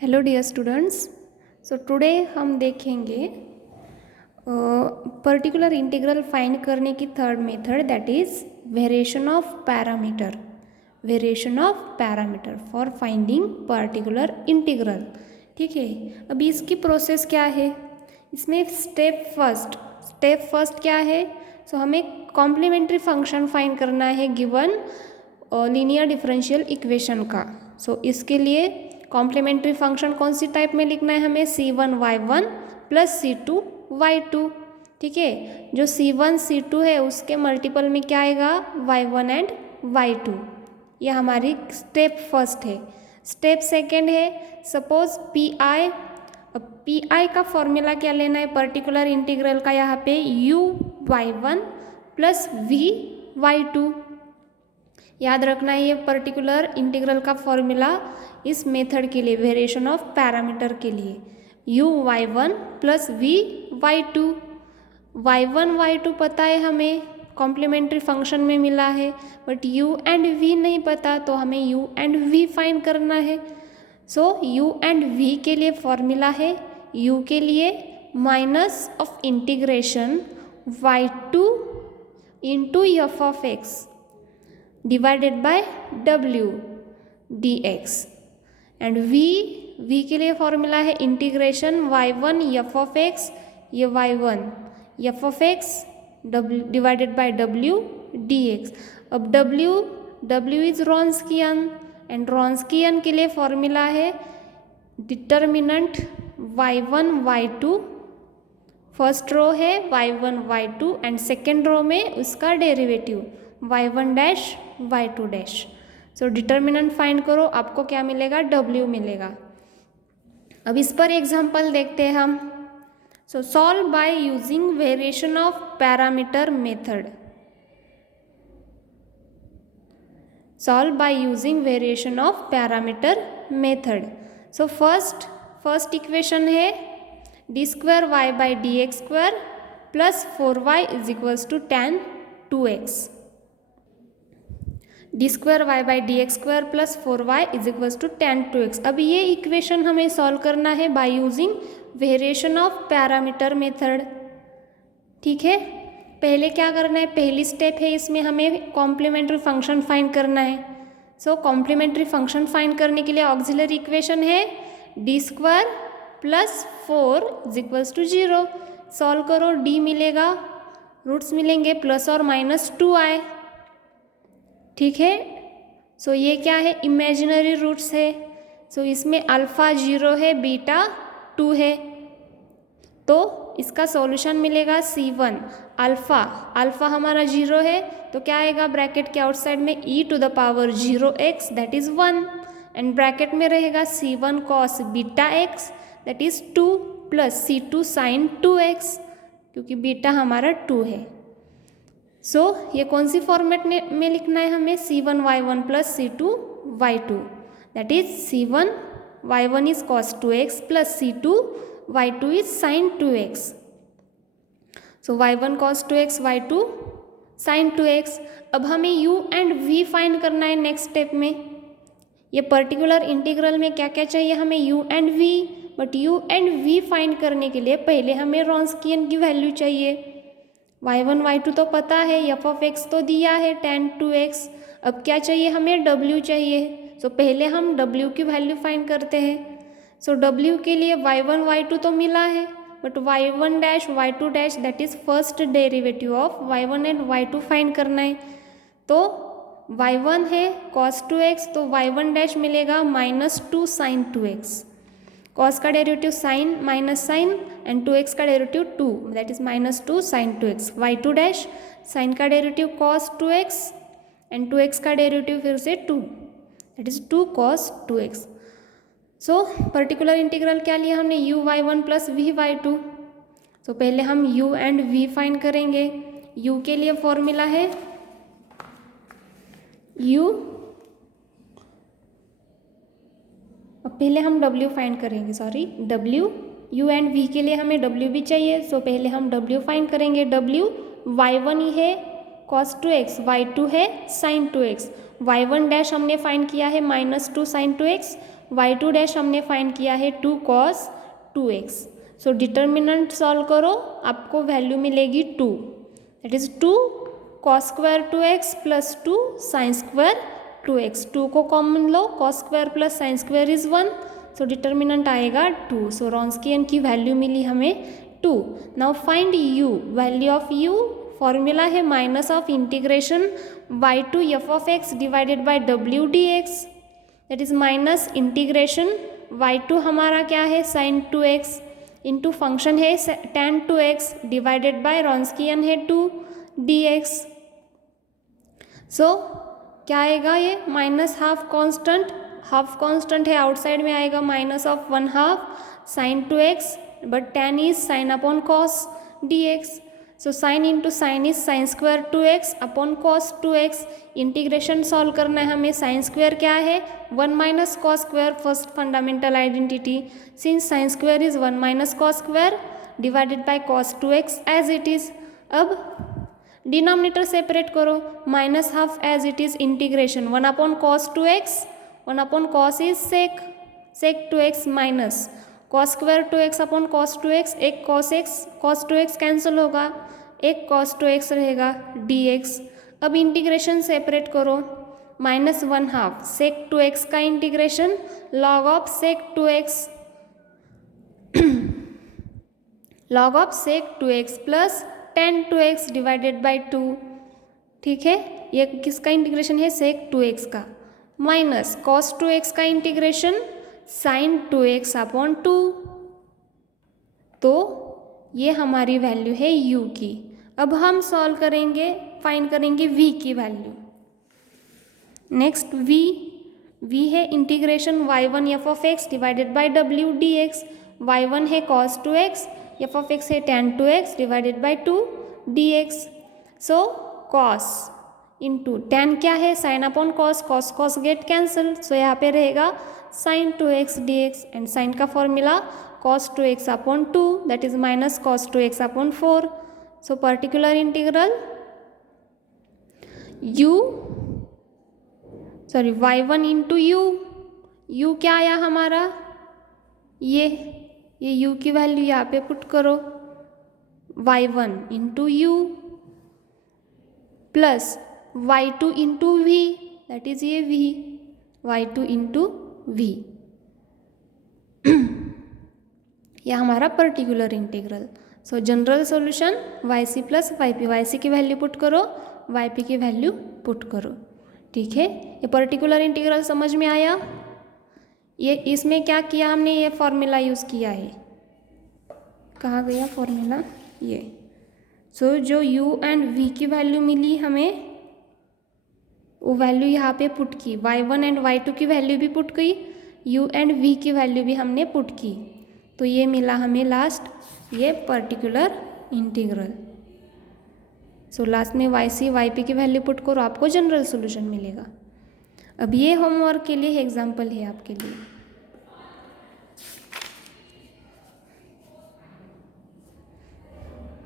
Hello dear students. So today हम देखेंगे particular integral find करने की third method, that is variation of parameter. Variation of parameter for finding particular integral. ठीक है, अभी इसकी प्रोसेस क्या है, इसमें स्टेप फर्स्ट क्या है। सो हमें कॉम्प्लीमेंट्री फंक्शन फाइंड करना है गिवन लीनियर डिफरेंशियल इक्वेशन का। सो इसके लिए कॉम्प्लीमेंट्री फंक्शन कौन सी टाइप में लिखना है हमें, c1y1 प्लस c2y2। ठीक है, जो c1 c2 है उसके मल्टीपल में क्या आएगा, y1 एंड y2। ये हमारी स्टेप फर्स्ट है। स्टेप सेकेंड है, सपोज पी आई का फॉर्मूला क्या लेना है पर्टिकुलर इंटीग्रल का, यहाँ पे u(y1) प्लस v(y2). याद रखना है ये पर्टिकुलर इंटीग्रल का फॉर्मूला इस मेथड के लिए, वेरिएशन ऑफ पैरामीटर के लिए, u(y1) plus v(y2). y1 y2 पता है हमें, कॉम्प्लीमेंट्री फंक्शन में मिला है, बट u एंड v नहीं पता, तो हमें u एंड v फाइंड करना है। सो u एंड v के लिए फॉर्मूला है, u के लिए minus of integration y2 into F of x divided by w dx, and v के लिए फॉर्मूला है integration y1 F of x, ये y1 F of x divided by w dx। अब w इज रॉन्स्कियन, एंड रॉन्स्कियन के लिए formula है determinant y1 y2, first row है y1 y2 and second row में उसका derivative y1 dash y2 dash. So determinant find करो, आपको क्या मिलेगा, w मिलेगा। अब इस पर एग्जांपल देखते हैं हम। So solve by using variation of parameter method. Solve by using variation of parameter method. So first equation है d² y by dx² plus 4y is equals to tan 2x। d² y by dx² plus 4y is equals to tan 2x। अब ये equation हमें solve करना है by using variation of parameter method. ठीक है, पहले क्या करना है, पहली स्टेप है इसमें हमें कॉम्प्लीमेंट्री फंक्शन फाइंड करना है। सो कॉम्प्लीमेंट्री फंक्शन फाइंड करने के लिए ऑक्सिलरी इक्वेशन है d² plus 4 is equals to 0। Solve करो, d मिलेगा, रूट्स मिलेंगे प्लस और माइनस 2i। ठीक है, सो ये क्या है, इमेजिनरी रूट्स है। सो इसमें अल्फ़ा 0 है, बीटा 2 है, तो इसका सॉल्यूशन मिलेगा c1। अल्फ़ा हमारा 0 है, तो क्या आएगा ब्रैकेट के आउटसाइड में e⁻0x that is 1, and bracket में रहेगा c1 cos beta x that is 2 plus c2 sin 2x, क्योंकि बीटा हमारा 2 है। सो ये कौन सी फॉर्मेट में लिखना है हमें, c1 y1 plus c2 y2 that is c1 y1 is cos 2x plus c2 y2 is sin 2x। So y1 cos 2x y2 sin 2x। अब हमें u एंड v फाइंड करना है नेक्स्ट स्टेप में। ये particular integral में क्या क्या चाहिए हमें, u and v, but u and v find करने के लिए पहले हमें रॉन्स्कियन की वैल्यू चाहिए। y1 y2 तो पता है, एफ ऑफ एक्स तो दिया है tan 2x। अब क्या चाहिए हमें, w चाहिए। सो पहले हम w की वैल्यू फाइंड करते हैं। सो w के लिए y1 y2 तो मिला है, but y1 dash y2 dash that is first derivative of y1 and y2 find करना है। तो y1 है cos 2x, तो y1 डैश मिलेगा -2 sin 2x। cos का derivative sine minus sine and 2x का derivative 2 that is -2 sin 2x। y2 dash sine का derivative cos 2x and 2x का डेरिवेटिव फिर से 2 that is 2 cos 2x। So particular integral क्या लिया हमने, u(y1) प्लस v(y2). सो पहले हम u एंड v फाइंड करेंगे। u के लिए फॉर्मूला है u, अब पहले हम w फाइंड करेंगे, w u एंड v के लिए हमें w भी चाहिए। सो पहले हम w फाइंड करेंगे। w y1 ही है cos 2x, y2 है sin 2x, y1 डैश हमने फाइंड किया है -2 sin 2x, y2 डैश हमने फाइंड किया है 2 cos 2x। So determinant solve करो, आपको वैल्यू मिलेगी 2, that is 2 cos square 2x plus 2 sin square 2x। 2 को कॉमन लो, cos square plus sin square is 1, so determinant आएगा 2। सो रॉन्स्कियन की वैल्यू मिली हमें 2। Now find u, value of u formula है minus of integration y2 f of x divided by w dx, that is minus integration y2 हमारा क्या है sin 2x into function है tan 2x divided by Wronskian है 2 dx। So क्या आएगा ये minus half constant है, आउटसाइड में आएगा minus of 1/2 sin 2x, but tan is sin upon cos dx। So sine into sine is sine square 2x upon cos 2x। Integration solve करना है हमें, साइन स्क्वायर क्या है 1 minus cos square, first fundamental identity, since sine square is 1 minus cos square divided by cos 2x as it is. अब denominator separate करो, minus half as it is integration 1 upon cos 2x, 1 upon cos is sec 2x minus cos square 2x upon cos 2x, एक cos 2x cancel होगा, एक cos 2x रहेगा dx। अब integration separate करो, minus 1/2 sec 2x का integration log of sec 2x plus tan 2x divided by 2। ठीक है, ये किसका इंटीग्रेशन है sec 2x का, माइनस cos 2x का इंटीग्रेशन sin 2x अपॉन 2। तो ये हमारी वैल्यू है u की। अब हम सॉल्व करेंगे, फाइंड करेंगे v की वैल्यू। नेक्स्ट v है integration y1 f of x divided by w dx। y1 है cos 2x, f of x है tan 2x divided by 2 dx। So cos into tan क्या है sin upon cos get cancel, so यहाँ पे रहेगा sin 2x dx and sin का formula cos 2x upon 2 that is minus cos 2x upon 4। So particular integral y1 into u क्या आया हमारा, ये u की वैल्यू यहाँ पे पुट करो, y1 into u plus y2 into v that is ये v, y2 इंटू v, यह हमारा पर्टिकुलर इंटीग्रल। सो general solution yc plus yp, yc की वैल्यू पुट करो, yp की वैल्यू पुट करो। ठीक है, ये पर्टिकुलर इंटीग्रल समझ में आया। ये इसमें क्या किया हमने, ये फॉर्मूला यूज़ किया है, कहाँ गया फॉर्मूला, ये। सो जो u एंड v की वैल्यू मिली हमें, वो वैल्यू यहाँ पे पुट की, y1 एंड y2 की वैल्यू भी पुट की, u एंड v की वैल्यू भी हमने पुट की, तो ये मिला हमें लास्ट ये पर्टिकुलर इंटीग्रल। सो लास्ट में yc yp की वैल्यू पुट करो, आपको जनरल सॉल्यूशन मिलेगा। अब ये होमवर्क के लिए एग्जाम्पल है आपके लिए।